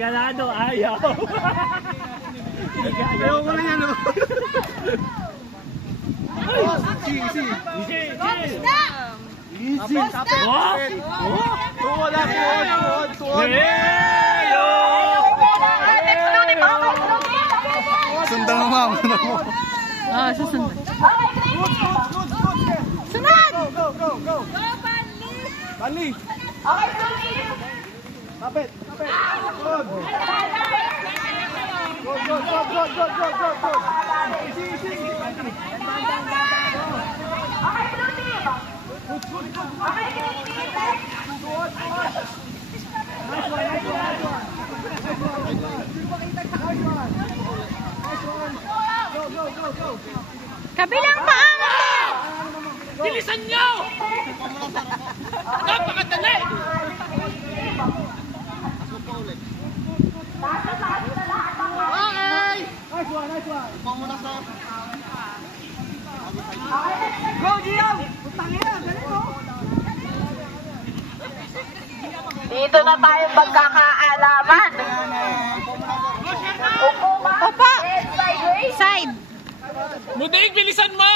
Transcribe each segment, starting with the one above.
Ganado, ayaw. Ayaw ko lang yan, oh. Easy. Sundan mo, ma'am. Ah, susunod. Sunod! Go! Bali! Kapit! Good! Go! Easy! Okay, blue team! Okay, green team! Nice one! Go! Kabilang paa! Bilisan nyo! Napakadali! Okay! Nice one! Pamuna sa... Go, Gio! Putangin! Galing mo! Dito na tayo magkakaalaman. Upo ba? Opo! Side. Side! Mudaig, bilisan mo!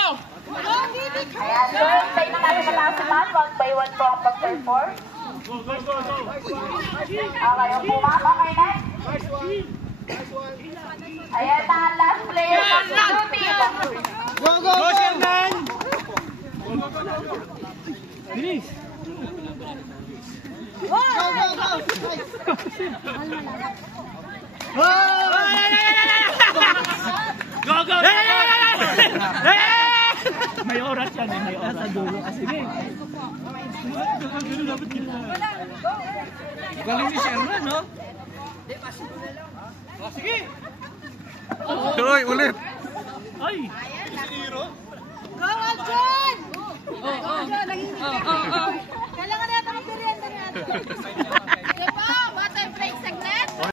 Ayan, girls, tayo na natin malasiman. 1 by 1 po ang pag-perform. Go! Okay, upo ba? Okay, next. Ayan na, last player ng blue team. Go, Sherman! Bilis! Go! Go! May oras yan, may oras. Sa dulo. Sige. Galing ni Sherman, no? Sige! Hoy, ulit! Ay! Go, Aljon! Kailangan natin mag-merienda natin.